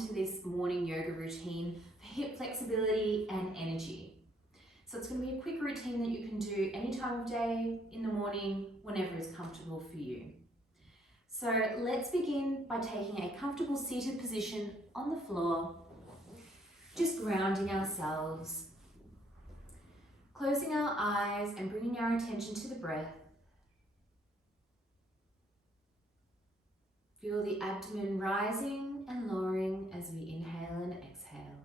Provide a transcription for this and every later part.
to this morning yoga routine for hip flexibility and energy. So it's going to be a quick routine that you can do any time of day, in the morning, whenever is comfortable for you. So let's begin by taking a comfortable seated position on the floor, just grounding ourselves, closing our eyes and bringing our attention to the breath. Feel the abdomen rising and lowering as we inhale and exhale.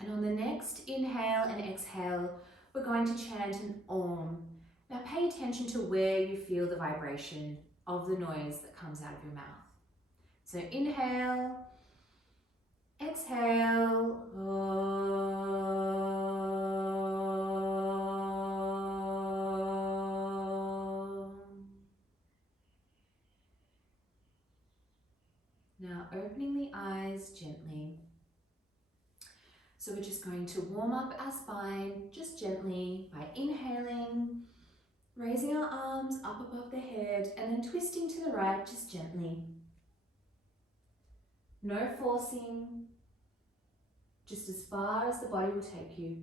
And on the next inhale and exhale, we're going to chant an Om. Now pay attention to where you feel the vibration of the noise that comes out of your mouth. So inhale, exhale, Om. Now opening the eyes gently. So we're just going to warm up our spine just gently by inhaling, raising our arms up above the head and then twisting to the right just gently. No forcing, just as far as the body will take you.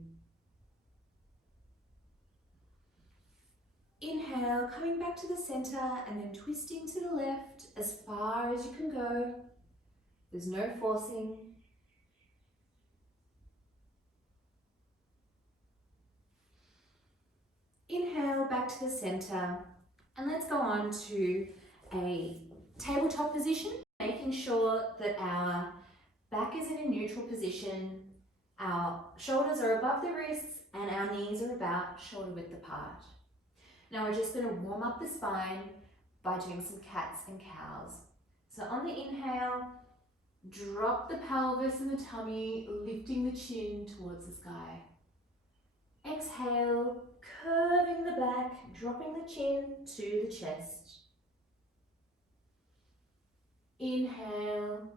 Inhale, coming back to the center and then twisting to the left as far as you can go. There's no forcing. Inhale back to the center and let's go on to a tabletop position, making sure that our back is in a neutral position, our shoulders are above the wrists and our knees are about shoulder width apart. Now we're just going to warm up the spine by doing some cats and cows. So on the inhale, drop the pelvis and the tummy, lifting the chin towards the sky. Exhale, curving the back, dropping the chin to the chest. Inhale.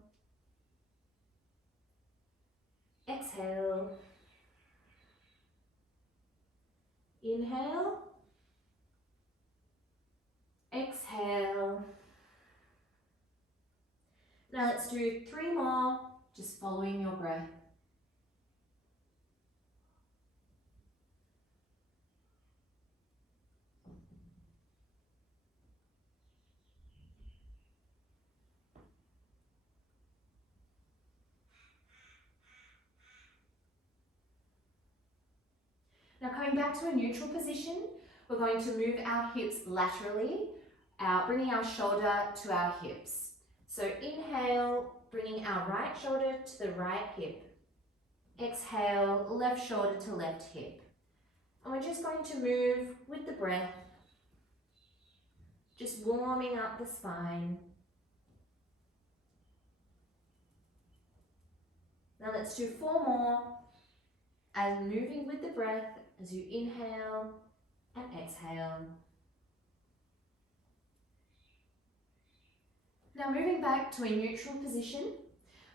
Exhale. Inhale. Exhale. Now let's do 3 more, just following your breath. Now coming back to a neutral position, we're going to move our hips laterally, bringing our shoulder to our hips. So inhale, bringing our right shoulder to the right hip. Exhale, left shoulder to left hip. And we're just going to move with the breath, just warming up the spine. Now let's do 4 more, as moving with the breath as you inhale and exhale. Now moving back to a neutral position,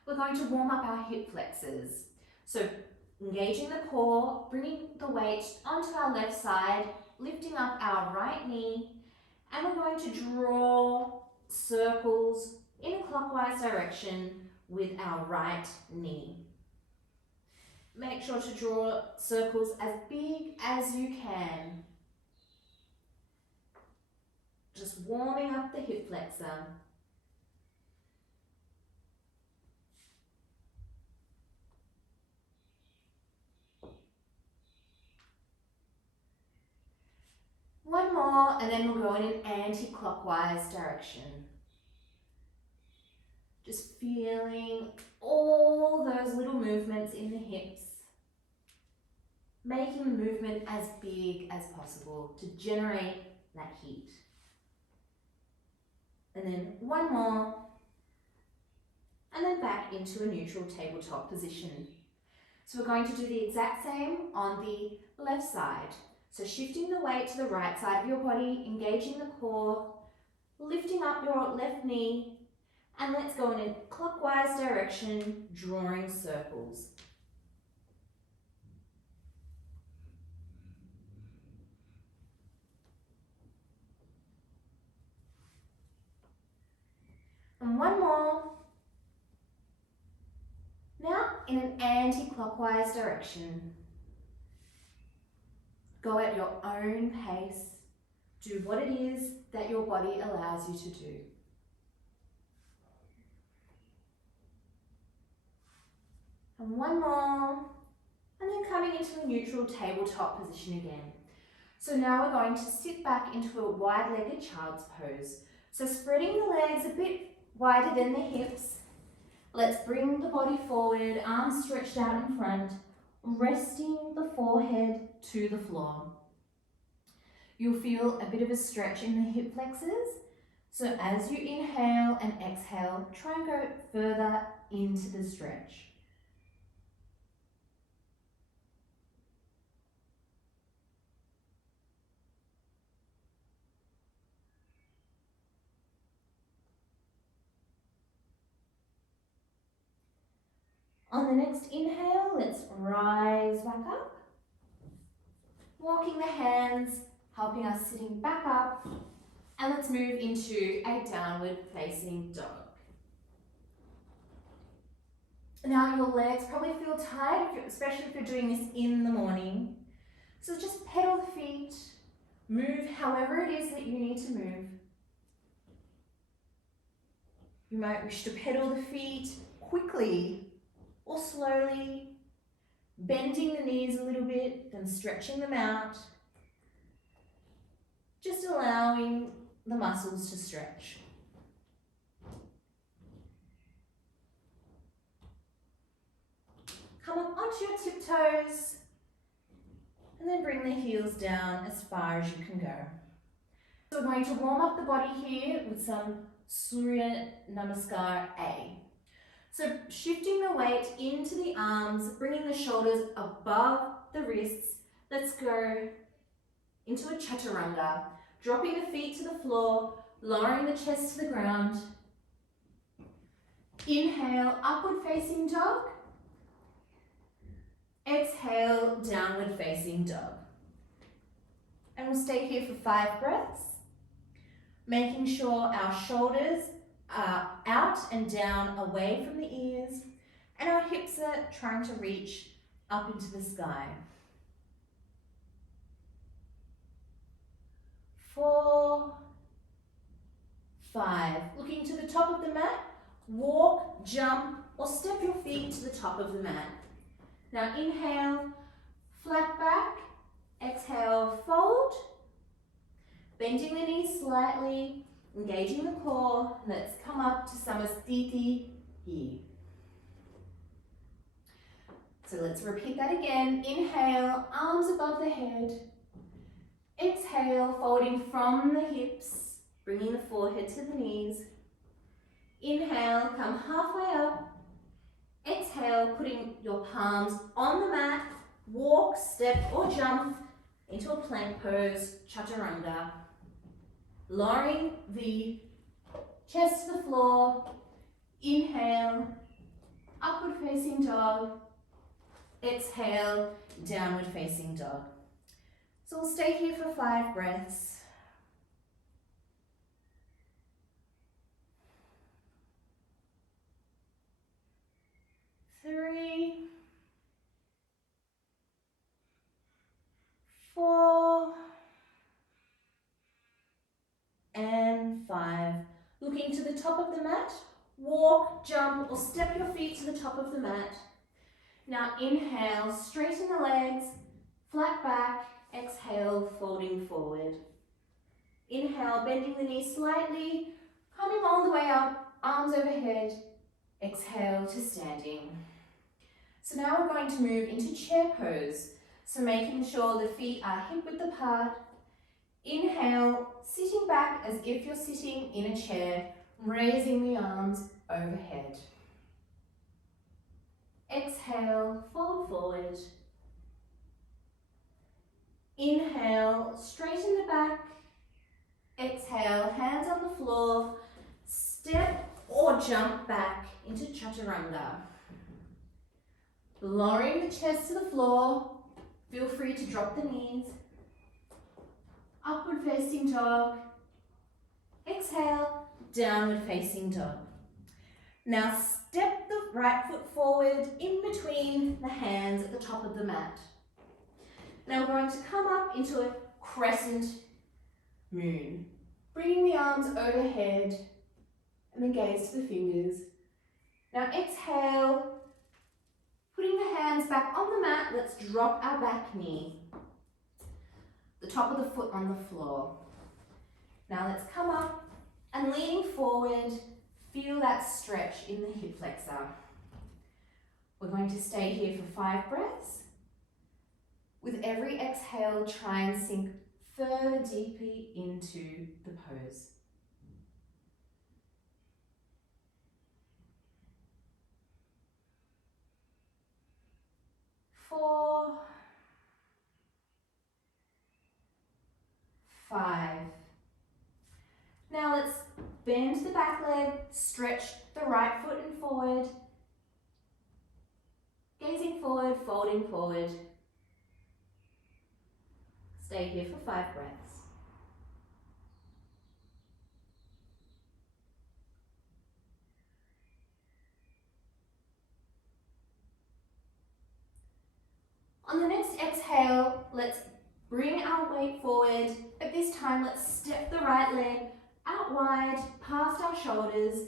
we're going to warm up our hip flexors. So engaging the core, bringing the weight onto our left side, lifting up our right knee, and we're going to draw circles in a clockwise direction with our right knee. Make sure to draw circles as big as you can. Just warming up the hip flexor. One more and then we'll go in an anti-clockwise direction. Just feeling all those little movements in the hips, making the movement as big as possible to generate that heat. And then one more, and then back into a neutral tabletop position. So we're going to do the exact same on the left side. So shifting the weight to the right side of your body, engaging the core, lifting up your left knee, and let's go in a clockwise direction, drawing circles. one more. Now in an anti-clockwise direction. Go at your own pace. Do what it is that your body allows you to do. And one more. And then coming into a neutral tabletop position again. So now we're going to sit back into a wide-legged child's pose. So spreading the legs a bit wider than the hips. Let's bring the body forward, arms stretched out in front, resting the forehead to the floor. You'll feel a bit of a stretch in the hip flexors. So as you inhale and exhale, try and go further into the stretch. On the next inhale, let's rise back up. Walking the hands, helping us sitting back up. And let's move into a downward facing dog. Now your legs probably feel tired, especially if you're doing this in the morning. So just pedal the feet, move however it is that you need to move. You might wish to pedal the feet quickly or slowly, bending the knees a little bit, then stretching them out. Just allowing the muscles to stretch. Come up onto your tiptoes and then bring the heels down as far as you can go. So we're going to warm up the body here with some Surya Namaskar A. So shifting the weight into the arms, bringing the shoulders above the wrists. Let's go into a chaturanga, dropping the feet to the floor, lowering the chest to the ground. Inhale, upward facing dog. Exhale, downward facing dog. And we'll stay here for 5 breaths, making sure our shoulders are out and down away from the ears, and our hips are trying to reach up into the sky. 4, 5. Looking to the top of the mat, walk, jump, or step your feet to the top of the mat. Now inhale, flat back, exhale, fold, bending the knees slightly, engaging the core. Let's come up to Samasthiti here. So let's repeat that again. Inhale, arms above the head. Exhale, folding from the hips, bringing the forehead to the knees. Inhale, come halfway up. Exhale, putting your palms on the mat. Walk, step or jump into a plank pose, chaturanga. Lowering the chest to the floor. Inhale, upward facing dog. Exhale, downward facing dog. So we'll stay here for 5 breaths. 3, 4, and 5. Looking to the top of the mat, walk, jump, or step your feet to the top of the mat. Now inhale, straighten the legs, flat back, exhale, folding forward. Inhale, bending the knees slightly, coming all the way up, arms overhead. Exhale to standing. So now we're going to move into chair pose. So making sure the feet are hip width apart. Inhale, sitting back as if you're sitting in a chair, raising the arms overhead. Exhale, fold forward. Inhale, straighten the back. Exhale, hands on the floor. Step or jump back into chaturanga. Lowering the chest to the floor. Feel free to drop the knees. Upward facing dog. Exhale, downward facing dog. Now step the right foot forward in between the hands at the top of the mat. Now we're going to come up into a crescent moon, bringing the arms overhead and then gaze to the fingers. Now exhale, putting the hands back on the mat, let's drop our back knee, the top of the foot on the floor. Now let's come up and leaning forward, feel that stretch in the hip flexor. We're going to stay here for 5 breaths. With every exhale, try and sink further deeply into the pose. 4, 5. Now let's bend the back leg, stretch the right foot and forward, gazing forward, folding forward. Stay here for 5 breaths. On the next exhale, let's bring our weight forward, but this time let's step the right leg out wide, past our shoulders,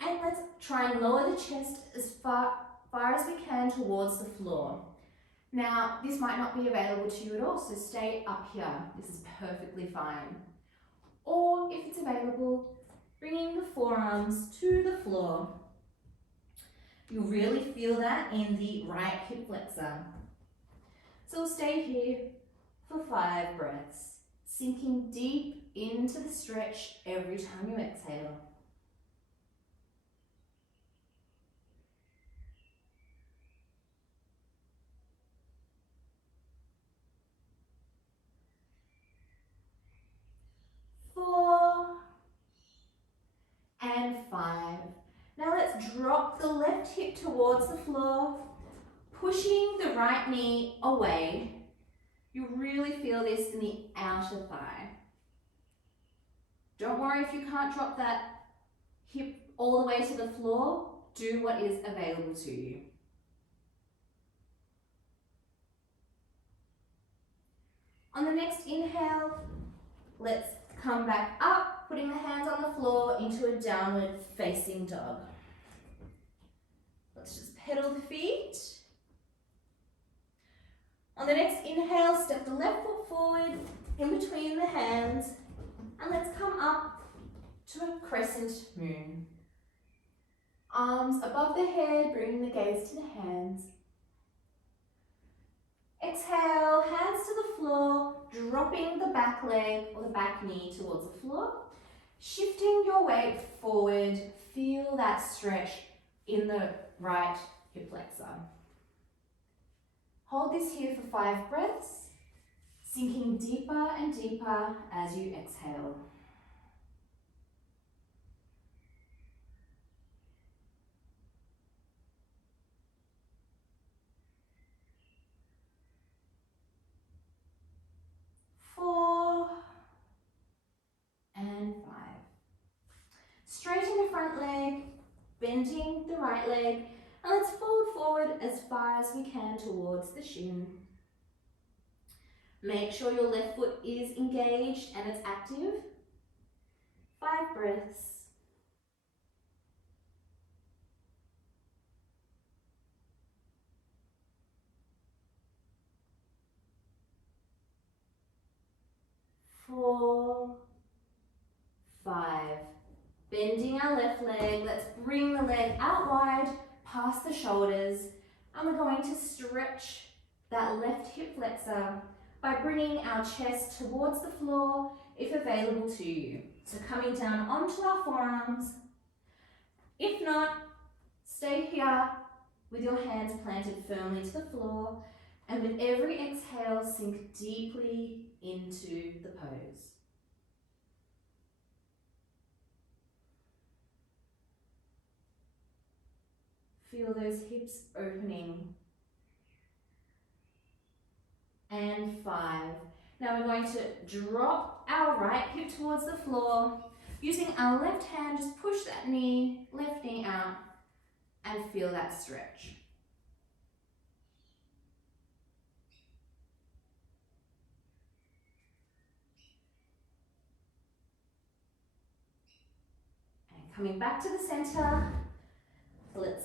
and let's try and lower the chest as far as we can towards the floor. Now, this might not be available to you at all, so stay up here. This is perfectly fine. Or if it's available, bringing the forearms to the floor. You'll really feel that in the right hip flexor. So we'll stay here for 5 breaths, sinking deep into the stretch every time you exhale. 4 and 5. Now let's drop the left hip towards the floor, pushing the right knee away. You really feel this in the outer thigh. Don't worry if you can't drop that hip all the way to the floor. Do what is available to you. On the next inhale, let's come back up, putting the hands on the floor into a downward facing dog. Let's just pedal the feet. On the next inhale, step the left foot forward in between the hands, and let's come up to a crescent moon. Arms above the head, bringing the gaze to the hands. Exhale, hands to the floor, dropping the back leg or the back knee towards the floor. Shifting your weight forward, feel that stretch in the right hip flexor. Hold this here for 5 breaths, sinking deeper and deeper as you exhale. 4 and 5. Straighten the front leg, bending the right leg, and let's fold forward as far as we can towards the shin. Make sure your left foot is engaged and it's active. 5 breaths. 4, 5. Bending our left leg, let's bring the leg out wide, past the shoulders, and we're going to stretch that left hip flexor by bringing our chest towards the floor if available to you. So coming down onto our forearms. If not, stay here with your hands planted firmly to the floor, and with every exhale, sink deeply into the pose. Feel those hips opening. And 5. Now we're going to drop our right hip towards the floor. Using our left hand, just push that knee, left knee out, and feel that stretch. And coming back to the center, let's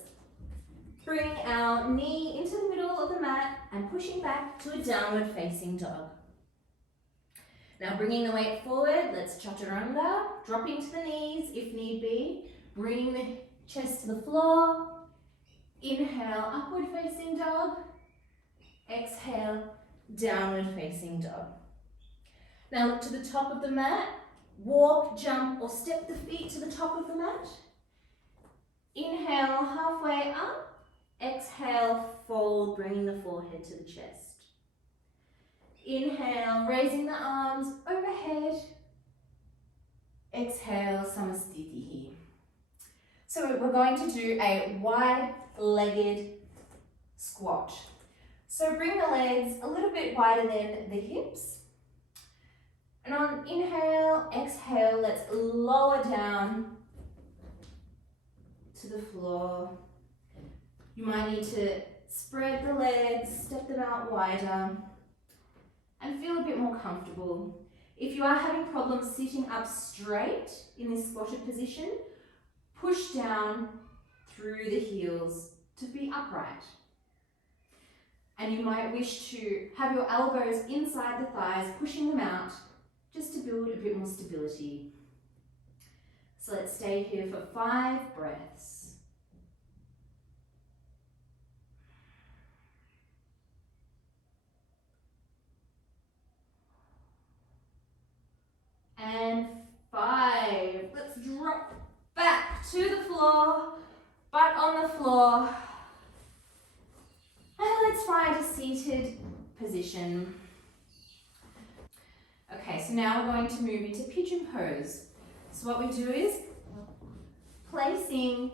bring our knee into the middle of the mat and pushing back to a downward facing dog. Now bringing the weight forward, let's chaturanga, dropping to the knees if need be, bringing the chest to the floor, inhale, upward facing dog, exhale, downward facing dog. Now look to the top of the mat, walk, jump or step the feet to the top of the mat. Inhale, halfway up, exhale, fold, bringing the forehead to the chest. Inhale, raising the arms overhead. Exhale, Samasthiti. So we're going to do a wide-legged squat. So bring the legs a little bit wider than the hips. And on inhale, exhale, let's lower down to the floor. You might need to spread the legs, step them out wider, and feel a bit more comfortable. If you are having problems sitting up straight in this squatted position, push down through the heels to be upright. And you might wish to have your elbows inside the thighs, pushing them out, just to build a bit more stability. So let's stay here for 5 breaths. And 5. Let's drop back to the floor, butt on the floor. And let's find a seated position. Okay, so now we're going to move into pigeon pose. So what we do is placing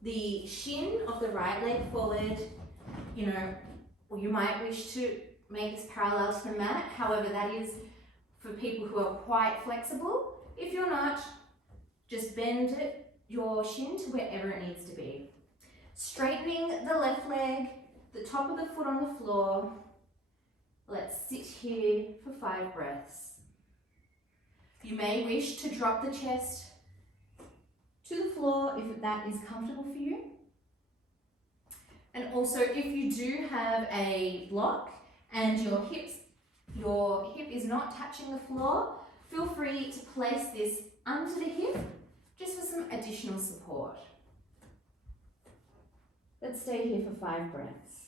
the shin of the right leg forward, or you might wish to make this parallel to the mat. However, that is for people who are quite flexible. If you're not, just bend your shin to wherever it needs to be. Straightening the left leg, the top of the foot on the floor. Let's sit here for 5 breaths. You may wish to drop the chest to the floor if that is comfortable for you. And also, if you do have a block and your hip is not touching the floor, feel free to place this under the hip just for some additional support. Let's stay here for 5 breaths.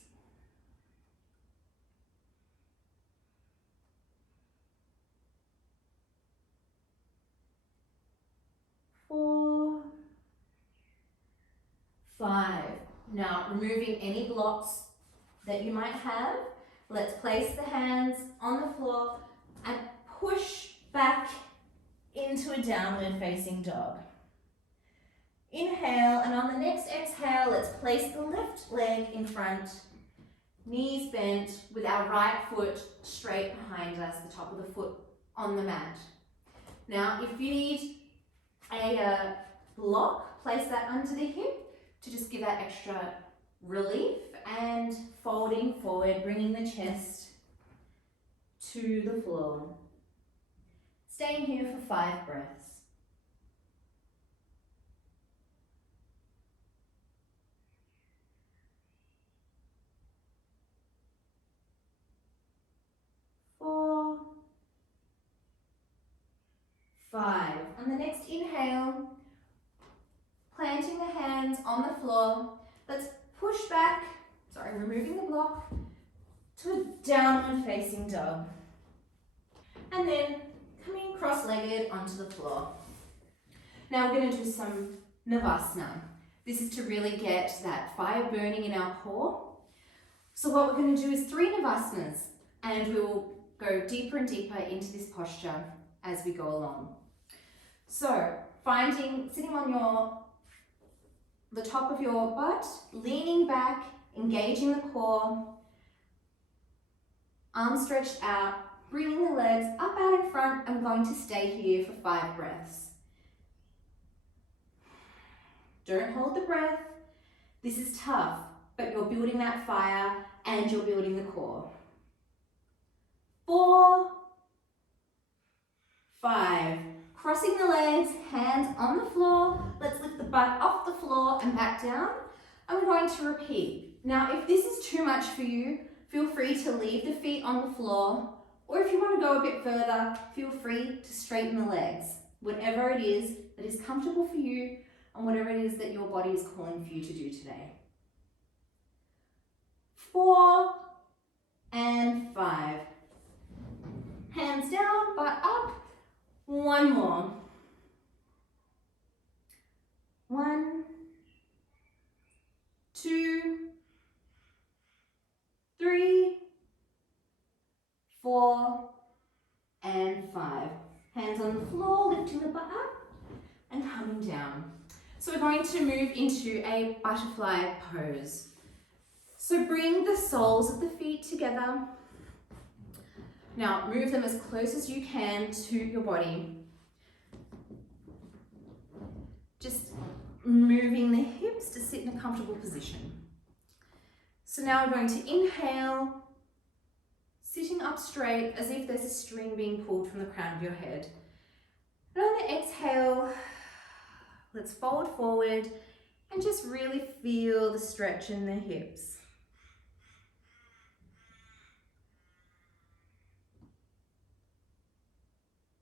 4, 5. Now, removing any blocks that you might have, let's place the hands on the floor and push back into a downward facing dog. Inhale, and on the next exhale, let's place the left leg in front, knees bent with our right foot straight behind us, the top of the foot on the mat. Now, if you need a block, place that under the hip to just give that extra relief, and folding forward, bringing the chest to the floor. Staying here for 5 breaths. 4, 5. On the next inhale, planting the hands on the floor, let's push back, removing the block, to a downward facing dog. And then coming cross-legged onto the floor. Now we're going to do some Navasana. This is to really get that fire burning in our core. So what we're going to do is 3 Navasanas, and we will go deeper and deeper into this posture as we go along. So sitting on the top of your butt, leaning back, engaging the core, arms stretched out, bringing the legs up out in front. I'm going to stay here for 5 breaths. Don't hold the breath. This is tough, but you're building that fire and you're building the core. 4, 5. Crossing the legs, hands on the floor. Let's lift the butt off the floor and back down. And we're going to repeat. Now, if this is too much for you, feel free to leave the feet on the floor. Or if you want to go a bit further, feel free to straighten the legs. Whatever it is that is comfortable for you and whatever it is that your body is calling for you to do today. 4 and 5. Hands down, butt up. 1 more. 1, 2, 3, 4, and 5. Hands on the floor, lifting the butt up and coming down. So we're going to move into a butterfly pose. So bring the soles of the feet together. Now move them as close as you can to your body. Just moving the hips to sit in a comfortable position. So now we're going to inhale, sitting up straight as if there's a string being pulled from the crown of your head. And on the exhale, let's fold forward and just really feel the stretch in the hips.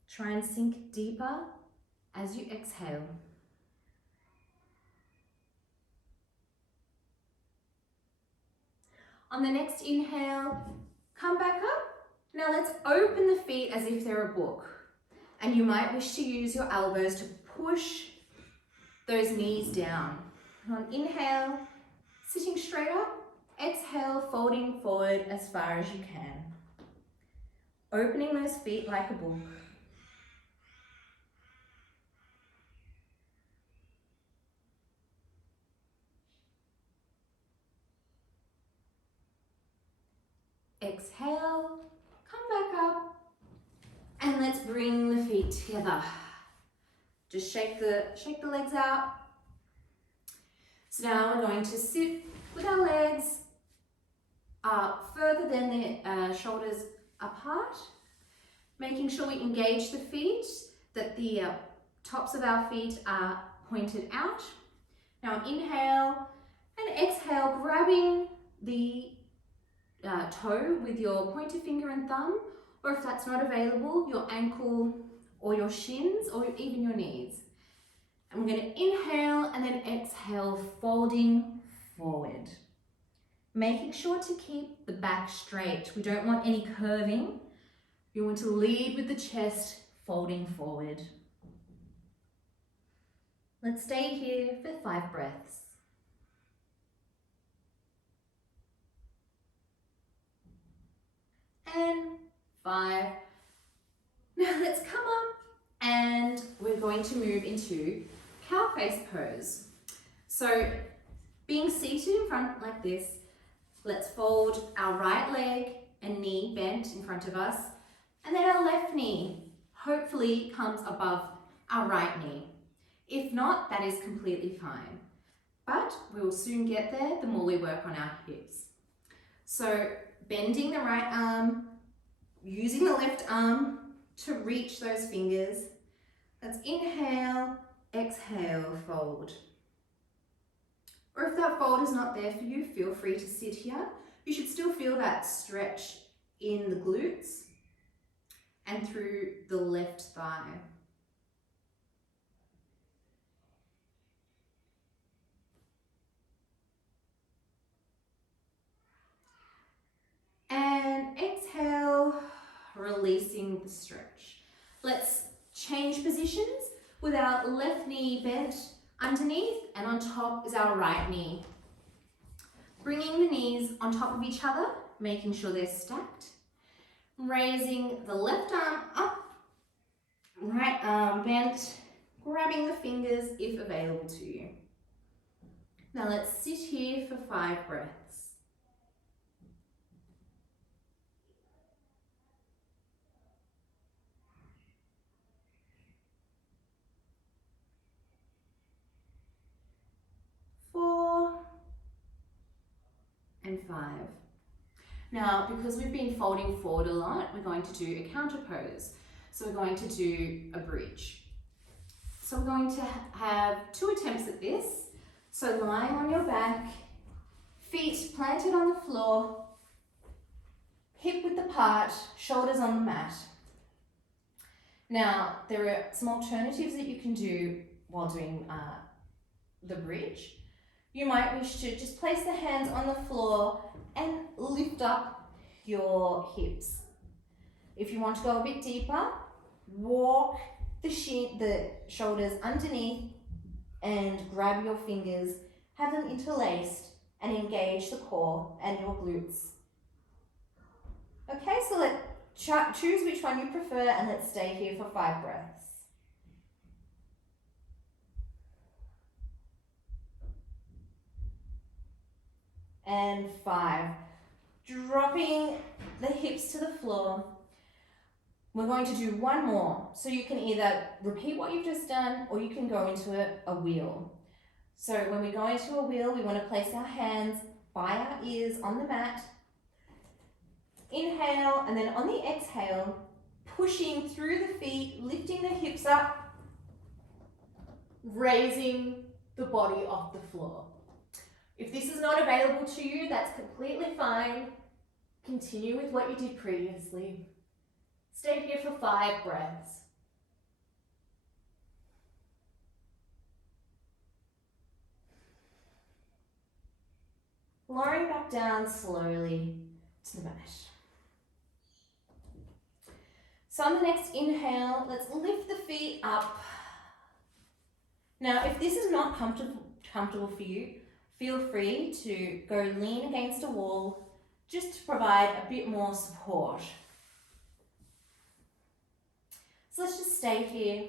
Try and sink deeper as you exhale. On the next inhale, come back up. Now let's open the feet as if they're a book. And you might wish to use your elbows to push those knees down. And on inhale, sitting straight up. Exhale, folding forward as far as you can. Opening those feet like a book. Exhale, come back up, and let's bring the feet together. Just shake the legs out. So now we're going to sit with our legs further than the shoulders apart, making sure we engage the feet, that the tops of our feet are pointed out. Now inhale and exhale, grabbing the toe with your pointer finger and thumb, or if that's not available, your ankle or your shins or even your knees. And we're going to inhale and then exhale, folding forward. Making sure to keep the back straight. We don't want any curving. We want to lead with the chest folding forward. Let's stay here for 5 breaths. And 5. Now let's come up and we're going to move into cow face pose. So being seated in front like this, let's fold our right leg and knee bent in front of us, and then our left knee hopefully comes above our right knee. If not, that is completely fine. But we will soon get there the more we work on our hips. So bending the right arm, using the left arm to reach those fingers. Let's inhale, exhale, fold. Or if that fold is not there for you, feel free to sit here. You should still feel that stretch in the glutes and through the left thigh. And exhale, releasing the stretch. Let's change positions with our left knee bent underneath, and on top is our right knee. Bringing the knees on top of each other, making sure they're stacked. Raising the left arm up, right arm bent, grabbing the fingers if available to you. Now let's sit here for 5 breaths. and 5. Now, because we've been folding forward a lot, we're going to do a counter pose. So we're going to do a bridge. So we're going to have 2 attempts at this. So lying on your back, feet planted on the floor, hip width apart, shoulders on the mat. Now, there are some alternatives that you can do while doing the bridge. You might wish to just place the hands on the floor and lift up your hips. If you want to go a bit deeper, walk the shoulders underneath and grab your fingers, have them interlaced and engage the core and your glutes. Okay, so choose which one you prefer and let's stay here for 5 breaths. And 5. Dropping the hips to the floor. We're going to do one more. So you can either repeat what you've just done or you can go into a wheel. So when we go into a wheel, we want to place our hands by our ears on the mat. Inhale, and then on the exhale, pushing through the feet, lifting the hips up, raising the body off the floor. If this is not available to you, that's completely fine. Continue with what you did previously. Stay here for 5 breaths. Lowering back down slowly to the mat. So on the next inhale, let's lift the feet up. Now, if this is not comfortable for you, feel free to go lean against a wall just to provide a bit more support. So let's just stay here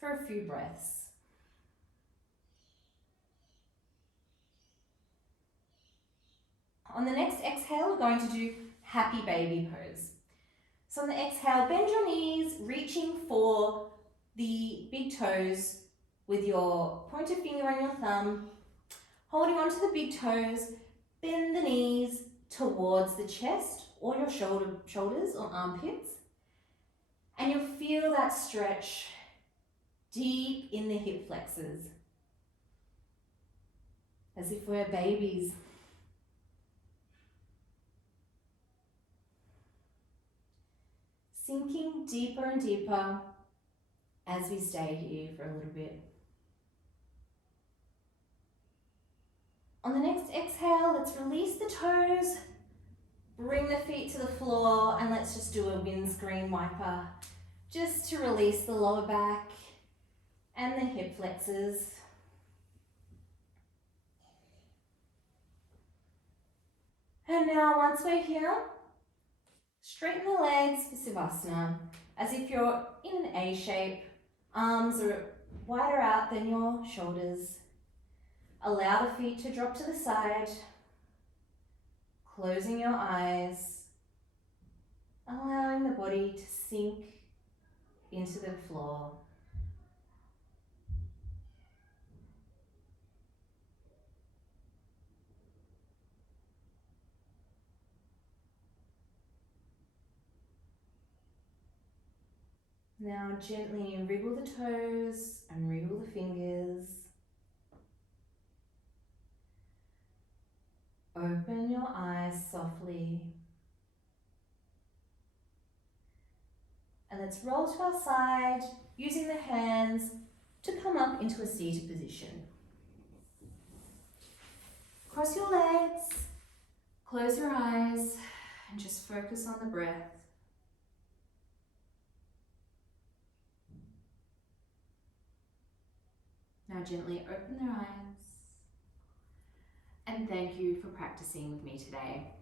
for a few breaths. On the next exhale, we're going to do happy baby pose. So on the exhale, bend your knees, reaching for the big toes with your pointer finger and your thumb. Holding onto the big toes, bend the knees towards the chest or your shoulders or armpits. And you'll feel that stretch deep in the hip flexors, as if we're babies. Sinking deeper and deeper as we stay here for a little bit. On the next exhale, let's release the toes, bring the feet to the floor, and let's just do a windscreen wiper just to release the lower back and the hip flexors. And now once we're here, straighten the legs for Savasana, as if you're in an A shape. Arms are wider out than your shoulders. Allow the feet to drop to the side, closing your eyes, allowing the body to sink into the floor. Now gently wriggle the toes and wriggle the fingers. Open your eyes softly. And let's roll to our side, using the hands to come up into a seated position. Cross your legs, close your eyes, and just focus on the breath. Now gently open their eyes. And thank you for practicing with me today.